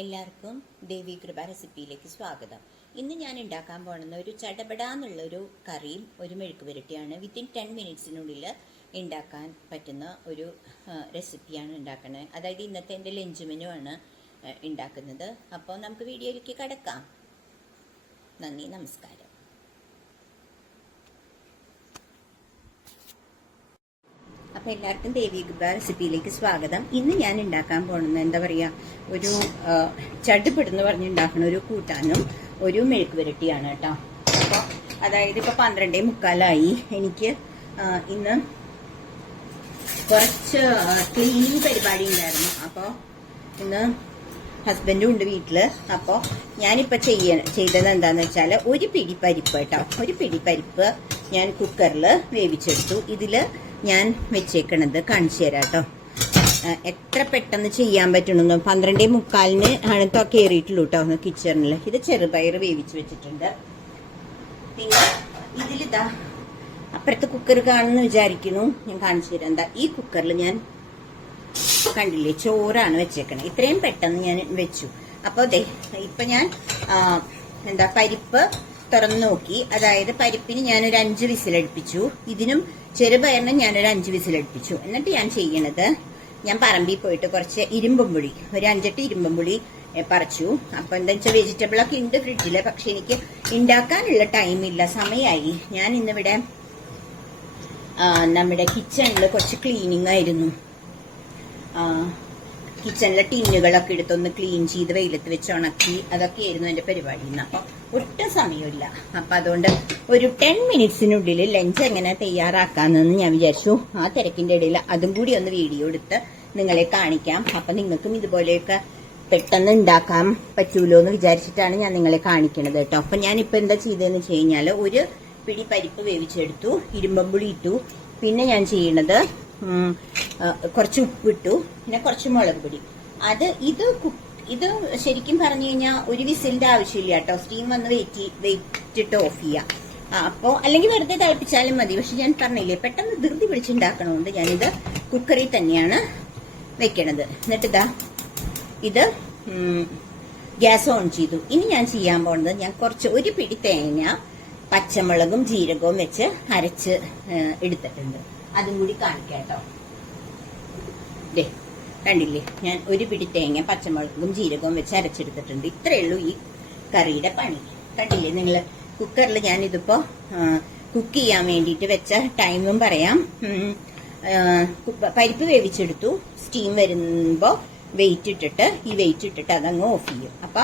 എല്ലാവർക്കും ദേവി കൃപ റെസിപ്പിയിലേക്ക് സ്വാഗതം. ഇന്ന് ഞാൻ ഉണ്ടാക്കാൻ പോകുന്ന ഒരു ചടപടാന്നുള്ളൊരു കറിയും ഒരു മെഴുക്ക് പുരട്ടിയാണ്. വിത്തിൻ 10 മിനിറ്റ്സിനുള്ളിൽ ഉണ്ടാക്കാൻ പറ്റുന്ന ഒരു റെസിപ്പിയാണ് ഉണ്ടാക്കുന്നത്. അതായത് ഇന്നത്തെ എൻ്റെ ലഞ്ച് മെനു ആണ് ഉണ്ടാക്കുന്നത്. അപ്പോൾ നമുക്ക് വീഡിയോയിലേക്ക് കടക്കാം. നന്ദി, നമസ്കാരം. അപ്പോൾ എല്ലാവർക്കും ദേവി കൃപ റെസിപ്പിയിലേക്ക് സ്വാഗതം. ഇന്ന് ഞാൻ ഉണ്ടാക്കാൻ പോകുന്നത് എന്താ പറയുക, ഒരു ചടുപിടുന്ന് പറഞ്ഞുണ്ടാക്കുന്ന ഒരു കൂട്ടാനും ഒരു മെഴുക്ക് പുരട്ടിയാണ് കേട്ടോ. അപ്പോൾ അതായത് ഇപ്പോൾ 12:45 എനിക്ക് ഇന്ന് കുറച്ച് ക്ലീനിങ് പരിപാടി ഉണ്ടായിരുന്നു. അപ്പോൾ ഇന്ന് ഹസ്ബൻഡും ഉണ്ട് വീട്ടില്. അപ്പോൾ ഞാനിപ്പോൾ ചെയ്തത് എന്താന്ന് വെച്ചാൽ ഒരു പിടി പരിപ്പ് കേട്ടോ, ഒരു പിടി പരിപ്പ് ഞാൻ കുക്കറിൽ വേവിച്ചെടുത്തു. ഇതിൽ ഞാൻ വെച്ചേക്കണത് കാണിച്ചു തരാം കേട്ടോ, എത്ര പെട്ടെന്ന് ചെയ്യാൻ പറ്റണമെന്ന്. 12:45 ആണ് കയറിയിട്ടുള്ളൂ കേട്ടോ കിച്ചണിൽ. ഇത് ചെറുപയർ വേവിച്ച് വെച്ചിട്ടുണ്ട്. പിന്നെ ഇതിലിതാ അപ്പുറത്തെ കുക്കർ കാണുമെന്ന് വിചാരിക്കുന്നു, ഞാൻ കാണിച്ചു തരാം. എന്താ ഈ കുക്കറിൽ ഞാൻ കണ്ടില്ലേ ചോറാണ് വെച്ചേക്കണേ. ഇത്രയും പെട്ടെന്ന് ഞാൻ വെച്ചു. അപ്പൊ ഇപ്പൊ ഞാൻ പരിപ്പ് തുറന്നു നോക്കി. അതായത് പരിപ്പിന് ഞാനൊരു 5 വിസിലടുപ്പിച്ചു. ഇതിനും ചെറുപയറിനും ഞാനൊരു 5 വിസിലടുപ്പിച്ചു. എന്നിട്ട് ഞാൻ ചെയ്യണത്, ഞാൻ പറമ്പിൽ പോയിട്ട് കുറച്ച് ഇരുമ്പുംപുളി, ഒരു 5-8 ഇരുമ്പുംപുളി പറിച്ചു. അപ്പൊ എന്താ വെച്ചാൽ വെജിറ്റബിളൊക്കെ ഉണ്ട് ഫ്രിഡ്ജില്, പക്ഷെ എനിക്ക് ഉണ്ടാക്കാനുള്ള ടൈമില്ല, സമയമായി. ഞാൻ ഇന്നിവിടെ നമ്മുടെ കിച്ചണില് കുറച്ച് ക്ലീനിങ് ആയിരുന്നു. കിച്ചണിലെ ടിന്നുകളൊക്കെ എടുത്തൊന്ന് ക്ലീൻ ചെയ്ത് വെയിലത്ത് വെച്ച് ഉണക്കി, അതൊക്കെയായിരുന്നു എന്റെ പരിപാടി. അപ്പൊ ഒട്ടും സമയമില്ല. അപ്പൊ അതുകൊണ്ട് ഒരു 10 മിനിറ്റ്സിനുള്ളിൽ ലഞ്ച് എങ്ങനെ തയ്യാറാക്കാമെന്ന് ഞാൻ വിചാരിച്ചു. ആ തിരക്കിന്റെ ഇടയിൽ അതും കൂടി ഒന്ന് വീഡിയോ എടുത്ത് നിങ്ങളെ കാണിക്കാം. അപ്പൊ നിങ്ങൾക്കും ഇതുപോലെയൊക്കെ പെട്ടെന്ന് ഉണ്ടാക്കാൻ പറ്റൂലോ എന്ന് വിചാരിച്ചിട്ടാണ് ഞാൻ നിങ്ങളെ കാണിക്കണത് കേട്ടോ. അപ്പൊ ഞാനിപ്പോ എന്താ ചെയ്തതെന്ന് വെച്ച് കഴിഞ്ഞാൽ, ഒരു പിടി പരിപ്പ് വേവിച്ചെടുത്തു, ഇരുമ്പമ്പുളി ഇട്ടു. പിന്നെ ഞാൻ ചെയ്യണത് കുറച്ച് ഉപ്പിട്ടു, പിന്നെ കുറച്ച് മുളക് പൊടി. ഇത് ശരിക്കും പറഞ്ഞു കഴിഞ്ഞാൽ ഒരു വിസിലിന്റെ ആവശ്യമില്ല കേട്ടോ. സ്റ്റീം വന്ന് വെയിറ്റിട്ട് ഓഫ് ചെയ്യാം. അപ്പോ അല്ലെങ്കിൽ വെറുതെ തിളപ്പിച്ചാലും മതി. പക്ഷെ ഞാൻ പറഞ്ഞില്ലേ, പെട്ടെന്ന് ധൃതി പിടിച്ചുണ്ടാക്കണോണ്ട് ഞാനിത് കുക്കറിൽ തന്നെയാണ് വെക്കണത്. എന്നിട്ട് ഇത് ഗ്യാസ് ഓൺ ചെയ്തു. ഇനി ഞാൻ ചെയ്യാൻ പോകുന്നത്, ഞാൻ ഒരു പിടി തേങ്ങ പച്ചമുളകും ജീരകവും വെച്ച് അരച്ച് എടുത്തിട്ടുണ്ട്. അതും കൂടി കാണിക്കാം കേട്ടോ. കണ്ടില്ലേ, ഞാൻ ഒരു പിടി തേങ്ങ പച്ചമുളകും ജീരകവും വെച്ച് അരച്ചെടുത്തിട്ടുണ്ട്. ഇത്രയേ ഉള്ളൂ ഈ കറിയുടെ പണി. കണ്ടില്ലേ നിങ്ങൾ, കുക്കറിൽ ഞാനിതിപ്പോ കുക്ക് ചെയ്യാൻ വേണ്ടിയിട്ട് വെച്ച ടൈമും പറയാം. പരിപ്പ് വേവിച്ചെടുത്തു. സ്റ്റീം വരുമ്പോ വെയിറ്റ് ഇട്ടിട്ട് അതങ്ങ് ഓഫ് ചെയ്യും. അപ്പൊ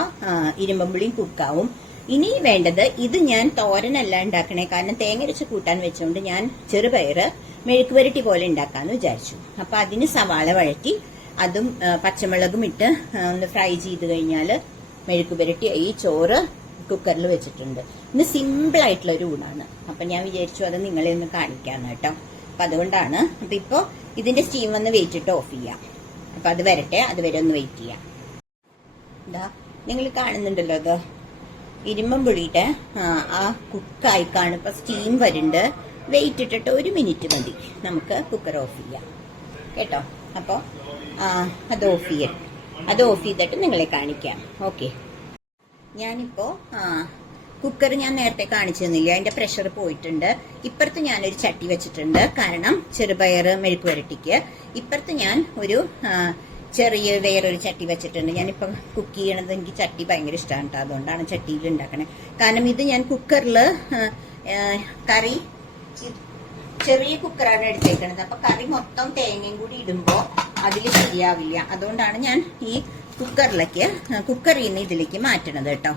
ഇരുമ്പുളിയും കുക്കാവും. ഇനി വേണ്ടത്, ഇത് ഞാൻ തോരനല്ല ഉണ്ടാക്കണേ, കാരണം തേങ്ങ അരച്ച് കൂട്ടാൻ വെച്ചുകൊണ്ട് ഞാൻ ചെറുപയറ് മെഴുക്ക് പുരട്ടി പോലെ ഉണ്ടാക്കാന്ന് വിചാരിച്ചു. അപ്പൊ അതിന് സവാള വഴറ്റി അതും പച്ചമുളകും ഇട്ട് ഒന്ന് ഫ്രൈ ചെയ്ത് കഴിഞ്ഞാല് മെഴുക്ക് പുരട്ടി ഈ ചോറ് കുക്കറിൽ വെച്ചിട്ടുണ്ട്. ഇന്ന് സിമ്പിൾ ആയിട്ടുള്ള ഒരു ഊണാണ്. അപ്പൊ ഞാൻ വിചാരിച്ചു അത് നിങ്ങളെ ഒന്ന് കാണിക്കാന്ന് കേട്ടോ. അപ്പൊ അതുകൊണ്ടാണ്. അപ്പൊ ഇപ്പൊ ഇതിന്റെ സ്റ്റീം വന്ന് വെയിറ്റിട്ട് ഓഫ് ചെയ്യാം. അപ്പൊ അത് വരട്ടെ, അതുവരെ ഒന്ന് വെയിറ്റ് ചെയ്യാം. എന്താ നിങ്ങൾ കാണുന്നുണ്ടല്ലോ, അത് ഇരുമ്പുളിയുടെ ആ കുക്കായി കാണും. ഇപ്പൊ സ്റ്റീം വരുന്നുണ്ട്. വെയിറ്റ് ഇട്ടിട്ട് 1 മിനിറ്റ് മതി, നമുക്ക് കുക്കർ ഓഫ് ചെയ്യാം കേട്ടോ. അപ്പൊ അത് ഓഫ് ചെയ്തിട്ട് നിങ്ങളെ കാണിക്കാം. ഓക്കെ, ഞാനിപ്പോ കുക്കർ ഞാൻ നേരത്തെ കാണിച്ചു തന്നില്ല, അതിന്റെ പ്രഷർ പോയിട്ടുണ്ട്. ഇപ്പുറത്ത് ഞാനൊരു ചട്ടി വെച്ചിട്ടുണ്ട്, കാരണം ചെറുപയർ മെഴുക്ക് പുരട്ടിക്ക്. ഇപ്പുറത്ത് ഞാൻ ഒരു ചെറിയ വേറൊരു ചട്ടി വെച്ചിട്ടുണ്ട്. ഞാനിപ്പോ കുക്ക് ചെയ്യണത്, എനിക്ക് ചട്ടി ഭയങ്കര ഇഷ്ടമാണ് കേട്ടോ. അതുകൊണ്ടാണ് ചട്ടിയിൽ ഉണ്ടാക്കണേ. കാരണം ഇത് ഞാൻ കുക്കറില് കറി ചെറിയ കുക്കറാണ് എടുത്തേക്കണത്. അപ്പൊ കറി മൊത്തം തേങ്ങയും കൂടി ഇടുമ്പോ അതിൽ ശരിയാവില്ല. അതുകൊണ്ടാണ് ഞാൻ ഈ കുക്കറിൽ നിന്ന് ഇതിലേക്ക് മാറ്റണത് കേട്ടോ.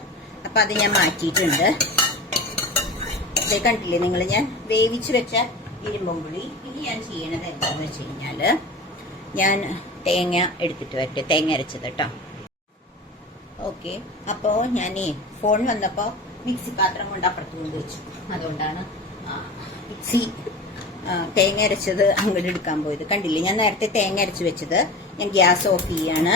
അപ്പൊ അത് ഞാൻ മാറ്റിയിട്ടുണ്ട്. ഇത് കണ്ടില്ലേ നിങ്ങൾ, ഞാൻ വേവിച്ച് വെച്ച ഇരുമ്പുളി. ഇനി ഞാൻ ചെയ്യണത് എന്താന്ന് വെച്ച് കഴിഞ്ഞാല്, ഞാൻ തേങ്ങ എടുത്തിട്ട് വരട്ടെ, തേങ്ങ അരച്ചത് കേട്ടോ. ഓക്കെ, അപ്പോ ഞാനേ ഫോൺ വന്നപ്പോ മിക്സി പാത്രം കൊണ്ട് അപ്പുറത്ത് കൊണ്ട് വെച്ചു. അതുകൊണ്ടാണ് മിക്സി തേങ്ങ അരച്ചത് അങ്ങോട്ട് എടുക്കാൻ പോയത്. കണ്ടില്ലേ, ഞാൻ നേരത്തെ തേങ്ങ അരച്ച് വെച്ചത്. ഞാൻ ഗ്യാസ് ഓഫ് ചെയ്യാണ്.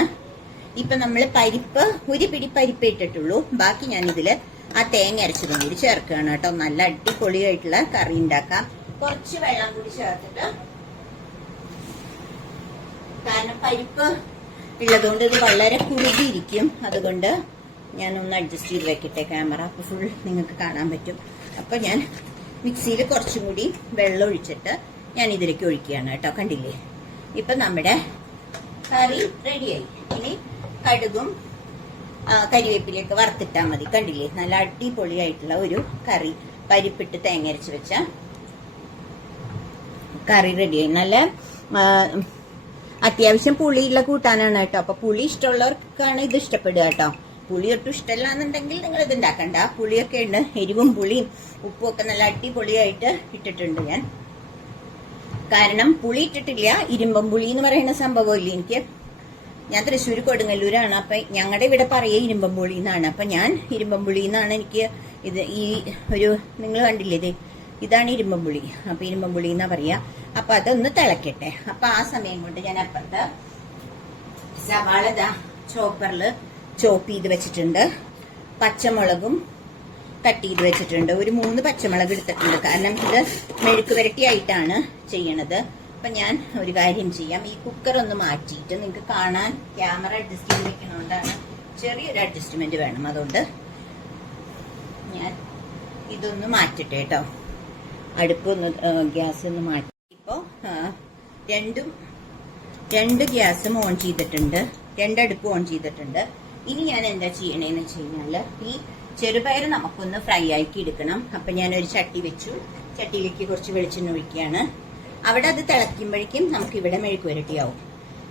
ഇപ്പൊ നമ്മള് പരിപ്പ്, ഒരു പിടി പരിപ്പ് ഇട്ടിട്ടുള്ളൂ. ബാക്കി ഞാൻ ഇതില് ആ തേങ്ങ അരച്ചതും കൂടി ചേർക്കുകയാണ് കേട്ടോ. നല്ല അടിപൊളിയായിട്ടുള്ള കറി ഉണ്ടാക്കാം. കുറച്ച് വെള്ളം കൂടി ചേർത്തിട്ട്, കാരണം പരിപ്പ് ഉള്ളതുകൊണ്ട് ഇത് വളരെ കുറുകിയിരിക്കും. അതുകൊണ്ട് ഞാനൊന്ന് അഡ്ജസ്റ്റ് ചെയ്ത് വെക്കട്ടെ ക്യാമറ, അപ്പൊ ഫുൾ നിങ്ങൾക്ക് കാണാൻ പറ്റും. അപ്പൊ ഞാൻ മിക്സിയിൽ കുറച്ചും കൂടി വെള്ളം ഒഴിച്ചിട്ട് ഞാൻ ഇതിലേക്ക് ഒഴിക്കുകയാണ് കേട്ടോ. കണ്ടില്ലേ, ഇപ്പൊ നമ്മുടെ കറി റെഡിയായി. ഇനി കടുകും കരിവേപ്പിലേക്ക് വറുത്തിട്ടാൽ മതി. കണ്ടില്ലേ, നല്ല അടിപൊളിയായിട്ടുള്ള ഒരു കറി, പരിപ്പിട്ട് തേങ്ങ അരച്ച് വെച്ച കറി റെഡിയായി. നല്ല അത്യാവശ്യം പുളിയുള്ള കൂട്ടാനാണ് കേട്ടോ. അപ്പൊ പുളി ഇഷ്ടമുള്ളവർക്കാണ് ഇത് ഇഷ്ടപ്പെടുക കേട്ടോ. പുളി ഒട്ടും ഇഷ്ടമല്ല എന്നുണ്ടെങ്കിൽ നിങ്ങൾ ഇത് ഉണ്ടാക്കണ്ട. പുളിയൊക്കെ ഉണ്ട്, എരിവും പുളിയും ഉപ്പും ഒക്കെ നല്ല അടിപൊളിയായിട്ട് ഇട്ടിട്ടുണ്ട് ഞാൻ. കാരണം പുളി ഇട്ടിട്ടില്ല, ഇരുമ്പം പുളി എന്ന് പറയുന്ന സംഭവമില്ല. ഞാൻ തൃശ്ശൂർ കൊടുങ്ങല്ലൂരാണ്. അപ്പൊ ഞങ്ങളുടെ ഇവിടെ പറയുക ഇരുമ്പം പുളി എന്നാണ്. അപ്പൊ ഞാൻ ഇരുമ്പം പുളി എന്നാണ് എനിക്ക് ഇത് ഈ ഒരു, നിങ്ങൾ കണ്ടില്ലേ, ഇതാണ് ഇരുമ്പം പുളി. അപ്പൊ ഇരുമ്പം പുളി എന്നാ പറയാ. അപ്പൊ അതൊന്ന് തിളക്കട്ടെ. അപ്പൊ ആ സമയം കൊണ്ട് ഞാൻ അപ്പുറത്ത് സവാള ചോപ്പറില് ചോപ്പ് ചെയ്ത് വെച്ചിട്ടുണ്ട്. പച്ചമുളകും കട്ട് ചെയ്ത് വെച്ചിട്ടുണ്ട്. ഒരു 3 പച്ചമുളക് എടുത്തിട്ടുണ്ട്. കാരണം ഇത് മെഴുക്ക് വരട്ടിയായിട്ടാണ് ചെയ്യണത്. അപ്പൊ ഞാൻ ഒരു കാര്യം ചെയ്യാം, ഈ കുക്കർ ഒന്ന് മാറ്റിയിട്ട് നിങ്ങൾക്ക് കാണാൻ ക്യാമറ അഡ്ജസ്റ്റ് ചെയ്ത് വെക്കണോണ്ടാണ് ചെറിയൊരു അഡ്ജസ്റ്റ്മെന്റ് വേണം. അതുകൊണ്ട് ഞാൻ ഇതൊന്ന് മാറ്റട്ടെ കേട്ടോ. അടുപ്പൊന്ന് ഗ്യാസ് ഒന്ന് മാറ്റി. ഇപ്പോ രണ്ട് ഗ്യാസും ഓൺ ചെയ്തിട്ടുണ്ട്, 2 അടുപ്പ് ഓൺ ചെയ്തിട്ടുണ്ട്. ഇനി ഞാൻ എന്താ ചെയ്യണേന്ന് വെച്ച് കഴിഞ്ഞാല് ഈ ചെറുപയർ നമുക്കൊന്ന് ഫ്രൈ ആക്കി എടുക്കണം. അപ്പൊ ഞാനൊരു ചട്ടി വെച്ചു. ചട്ടിയിലേക്ക് കുറച്ച് വെളിച്ചെണ്ണ ഒഴിക്കുകയാണ്. അവിടെ അത് തിളയ്ക്കുമ്പോഴേക്കും നമുക്ക് ഇവിടെ മെഴുക്ക് വരട്ടിയാവും.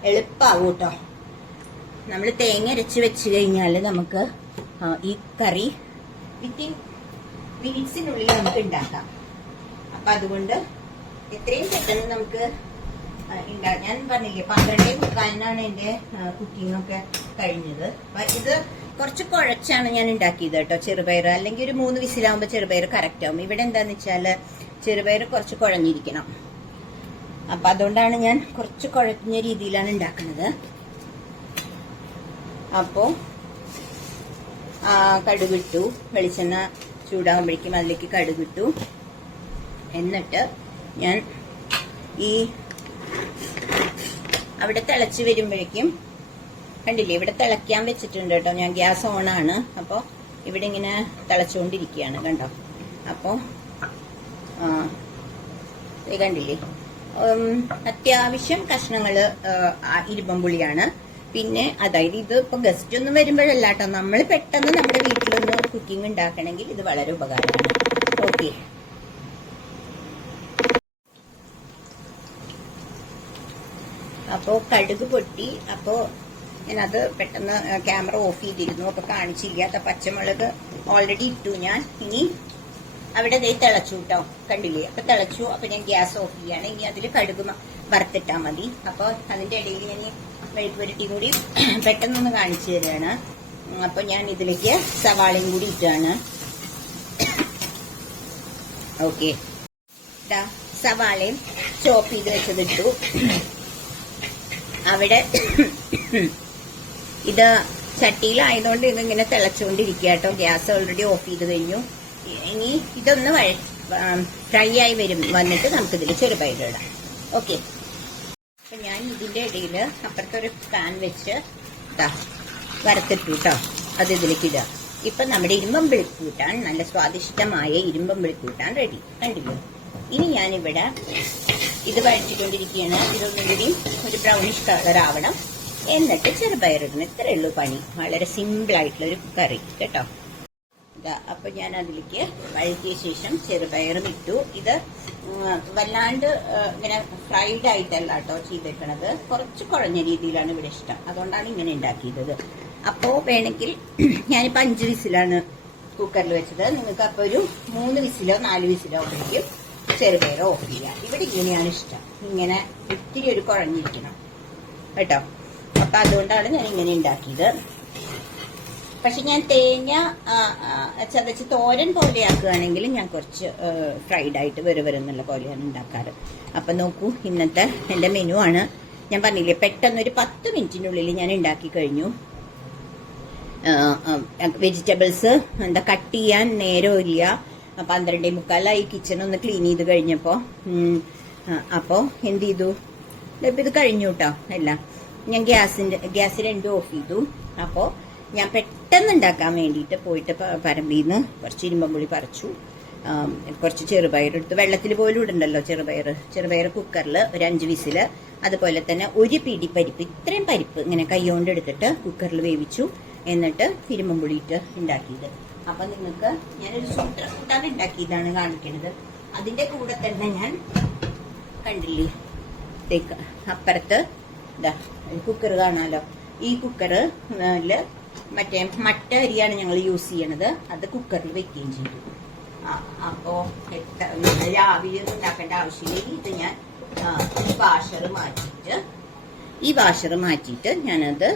എളുപ്പമാവും കേട്ടോ. നമ്മൾ തേങ്ങ അരച്ച് വെച്ച് കഴിഞ്ഞാൽ നമുക്ക് ഈ കറി വിത്തിൻ മിനിറ്റ്സിനുള്ളിൽ നമുക്ക് ഉണ്ടാക്കാം. അപ്പൊ അതുകൊണ്ട് എത്രയും പെട്ടെന്ന് നമുക്ക് ഞാൻ പറഞ്ഞില്ലേ 12:45 എന്റെ കുക്കിംഗ് ഒക്കെ കഴിഞ്ഞത്. അപ്പൊ ഇത് കുറച്ച് കുഴച്ചാണ് ഞാൻ ഉണ്ടാക്കിയത് കേട്ടോ ചെറുപയർ. അല്ലെങ്കിൽ ഒരു 3 വിസിലാവുമ്പോ ചെറുപയർ കറക്റ്റ് ആവും. ഇവിടെ എന്താന്ന് വെച്ചാല് ചെറുപയർ കുറച്ച് കുഴഞ്ഞിരിക്കണം. അപ്പൊ അതുകൊണ്ടാണ് ഞാൻ കുറച്ച് കുഴഞ്ഞ രീതിയിലാണ് ഉണ്ടാക്കുന്നത്. അപ്പോ കടുകിട്ടു, വെളിച്ചെണ്ണ ചൂടാകുമ്പോഴേക്കും അതിലേക്ക് കടുകിട്ടു. എന്നിട്ട് ഞാൻ ഈ അവിടെ തിളച്ച് വരുമ്പോഴേക്കും കണ്ടില്ലേ, ഇവിടെ തിളയ്ക്കാൻ വെച്ചിട്ടുണ്ട് കേട്ടോ. ഞാൻ ഗ്യാസ് ഓണാണ്. അപ്പോൾ ഇവിടെ ഇങ്ങനെ തിളച്ചുകൊണ്ടിരിക്കുകയാണ് കണ്ടോ. അപ്പോൾ കണ്ടില്ലേ, അത്യാവശ്യം കഷ്ണങ്ങള് ഇരുമ്പം പുളിയാണ്. പിന്നെ അതായത് ഇത് ഇപ്പൊ ഗസ്റ്റ് ഒന്നും വരുമ്പോഴല്ല കേട്ടോ, നമ്മൾ പെട്ടെന്ന് നമ്മുടെ വീട്ടിലൊന്ന് കുക്കിംഗ് ഉണ്ടാക്കണമെങ്കിൽ ഇത് വളരെ ഉപകാരമാണ്. ഓക്കെ, അപ്പോ കടുക് പൊട്ടി. അപ്പോ ഞാനത് പെട്ടെന്ന് ക്യാമറ ഓഫ് ചെയ്തിരുന്നു, അപ്പൊ കാണിച്ചില്ല. പച്ചമുളക് ഓൾറെഡി ഇട്ടു ഞാൻ. ഇനി അവിടെ തിളച്ചു കേട്ടോ, കണ്ടില്ലേ. അപ്പൊ തിളച്ചു. അപ്പൊ ഞാൻ ഗ്യാസ് ഓഫ് ചെയ്യാണ്. ഇനി അതിൽ കടുക് വറുത്തിട്ടാ മതി. അപ്പൊ അതിന്റെ ഇടയിൽ ഞാൻ മെഴുക്ക് പുരട്ടി കൂടി പെട്ടെന്നൊന്ന് കാണിച്ചു തരാണ്. അപ്പൊ ഞാൻ ഇതിലേക്ക് സവാളയും കൂടി ഇട്ടാണ്. ഓക്കെ, സവാളയും ചോപ്പ് ചെയ്ത് വെച്ചതിട്ടു. അവിടെ ഇത് ചട്ടിയിലായതുകൊണ്ട് ഇതിങ്ങനെ തിളച്ചുകൊണ്ടിരിക്കുക കേട്ടോ. ഗ്യാസ് ഓൾറെഡി ഓഫ് ചെയ്ത് കഴിഞ്ഞു. ഇനി ഇതൊന്ന് ഫ്രൈ ആയി വന്നിട്ട് നമുക്കിതിൽ ചെറുപയർ ഇടാം. ഓക്കെ, അപ്പൊ ഞാൻ ഇതിന്റെ ഇടയിൽ അപ്പുറത്തൊരു പാൻ വെച്ച് വറുത്തിട്ടു കേട്ടോ. അത് ഇതിലേക്ക് ഇടുക. ഇപ്പൊ നമ്മുടെ ഇരുമ്പമ്പിളി കൂട്ടാൻ, നല്ല സ്വാദിഷ്ടമായ ഇരുമ്പമ്പിളി കൂട്ടാൻ റെഡി. കണ്ടില്ലേ. ഇനി ഞാനിവിടെ ഇത് വഴറ്റിക്കൊണ്ടിരിക്കുകയാണ്. ഇതൊന്നും കൂടി ഒരു ബ്രൗണിഷ് കളർ ആവണം. എന്നിട്ട് ചെറുപയറിടണം. ഇത്രയേ ഉള്ളൂ പണി. വളരെ സിമ്പിൾ ആയിട്ടുള്ള ഒരു കറി കേട്ടോ. അപ്പൊ ഞാൻ അതിലേക്ക് വഴറ്റിയ ശേഷം ചെറുപയറും ഇട്ടു. ഇത് വല്ലാണ്ട് ഇങ്ങനെ ഫ്രൈഡ് ആയിട്ടല്ല കേട്ടോ ചെയ്തേക്കണത്. കുറച്ച് കുഴഞ്ഞ രീതിയിലാണ് ഇവിടെ ഇഷ്ടം. അതുകൊണ്ടാണ് ഇങ്ങനെ ഉണ്ടാക്കിയത്. അപ്പോ വേണമെങ്കിൽ ഞാനിപ്പോ 5 വിസിലാണ് കുക്കറിൽ വെച്ചത്. നിങ്ങൾക്ക് അപ്പൊ ഒരു 3 വിസിലോ 4 വിസിലോ ആവുമ്പോഴേക്കും ചെറുപയർ ഓഫ് ചെയ്യാം. ഇവിടെ ഇങ്ങനെയാണ് ഇഷ്ടം, ഇങ്ങനെ ഇത്തിരി ഒരു കുഴഞ്ഞിരിക്കണം കേട്ടോ. അപ്പൊ അതുകൊണ്ടാണ് ഞാൻ ഇങ്ങനെ ഉണ്ടാക്കിയത്. പക്ഷെ ഞാൻ തേങ്ങ ചതച്ച് തോരൻ പോലെ ആക്കുകയാണെങ്കിൽ ഞാൻ കുറച്ച് ഫ്രൈഡ് ആയിട്ട് വെറുവെന്നുള്ള പോലെയാണ് ഉണ്ടാക്കാറ്. അപ്പൊ നോക്കൂ, ഇന്നത്തെ എന്റെ മെനു ആണ്. ഞാൻ പറഞ്ഞില്ലേ, പെട്ടെന്നൊരു 10 മിനിറ്റിനുള്ളിൽ ഞാൻ ഉണ്ടാക്കി കഴിഞ്ഞു. വെജിറ്റബിൾസ് കട്ട് ചെയ്യാൻ നേരമില്ല. 12:45 കിച്ചൺ ഒന്ന് ക്ലീൻ ചെയ്ത് കഴിഞ്ഞപ്പോ അപ്പോ എന്ത് ചെയ്തു, ഇത് കഴിഞ്ഞു കേട്ടോ എല്ലാം. ഞാൻ ഗ്യാസ് രണ്ടും ഓഫ് ചെയ്തു. അപ്പോൾ ഞാൻ പെട്ടെന്ന് ഉണ്ടാക്കാൻ വേണ്ടിയിട്ട് പോയിട്ട് പറമ്പിന്ന് കുറച്ച് ഇരുമ്പമ്പുളി പറിച്ചു, കുറച്ച് ചെറുപയർ എടുത്ത്, വെള്ളത്തിൽ പോലും ഇടണ്ടല്ലോ ചെറുപയർ കുക്കറിൽ ഒരു 5 വിസില്, അതുപോലെ തന്നെ ഒരു പിടി പരിപ്പ്, ഇത്രയും പരിപ്പ് ഇങ്ങനെ കൈകൊണ്ട് എടുത്തിട്ട് കുക്കറിൽ വേവിച്ചു, എന്നിട്ട് ഇരുമ്പമ്പുളിയിട്ട് ഉണ്ടാക്കിയത്. അപ്പൊ നിങ്ങൾക്ക് ഞാനൊരു സൂത്ര കൂട്ടാൻ ഉണ്ടാക്കിയതാണ് കാണിക്കുന്നത്. അതിന്റെ കൂടെ തന്നെ ഞാൻ കണ്ടില്ലേ അപ്പുറത്ത് ഇതാ കുക്കർ കാണാലോ. ഈ കുക്കറില് മറ്റേ മട്ട അരിയാണ് ഞങ്ങൾ യൂസ് ചെയ്യണത്. അത് കുക്കറിൽ വെക്കുകയും ചെയ്തു. അപ്പോ രാവിലെ ഒന്നും ഉണ്ടാക്കേണ്ട ആവശ്യമില്ല. ഇത് ഞാൻ ഈ വാഷർ മാറ്റിയിട്ട് ഞാനത്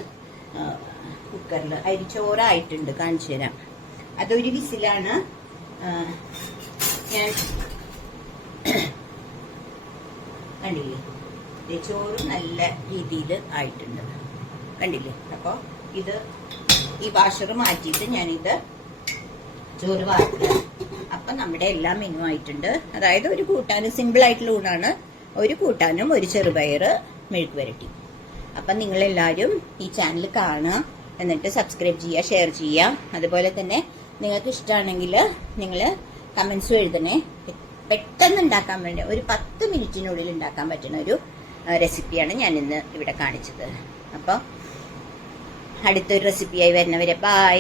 കുക്കറിൽ അരിച്ചോറായിട്ടുണ്ട്, കാണിച്ചു തരാം. അതൊരു വിസിലാണ്. ഞാൻ കണ്ടില്ലേ ചോറ് നല്ല രീതിയിൽ ആയിട്ടുണ്ട്, കണ്ടില്ലേ. അപ്പൊ ഇത് ഈ വാഷർ മാറ്റിയിട്ട് ഞാനിത് ചോറ് വാർക്കുക. അപ്പൊ നമ്മുടെ എല്ലാ മെനു ആയിട്ടുണ്ട്. അതായത് ഒരു കൂട്ടാനും സിമ്പിൾ ആയിട്ടുള്ള ഊണാണ്. ഒരു കൂട്ടാനും ഒരു ചെറുപയർ മെഴുക്ക് വരട്ടി. അപ്പൊ നിങ്ങളെല്ലാവരും ഈ ചാനൽ കാണുക, എന്നിട്ട് സബ്സ്ക്രൈബ് ചെയ്യുക, ഷെയർ ചെയ്യുക. അതുപോലെ തന്നെ നിങ്ങൾക്ക് ഇഷ്ടമാണെങ്കിൽ നിങ്ങൾ കമന്റ്സും എഴുതണേ. പെട്ടെന്ന് ഉണ്ടാക്കാൻ വേണ്ടി ഒരു 10 മിനിറ്റിനുള്ളിൽ ഉണ്ടാക്കാൻ പറ്റുന്ന ഒരു റെസിപ്പിയാണ് ഞാൻ ഇന്ന് ഇവിടെ കാണിച്ചത്. അപ്പോൾ അടുത്തൊരു റെസിപ്പിയായി വരുന്നവരെ ബൈ.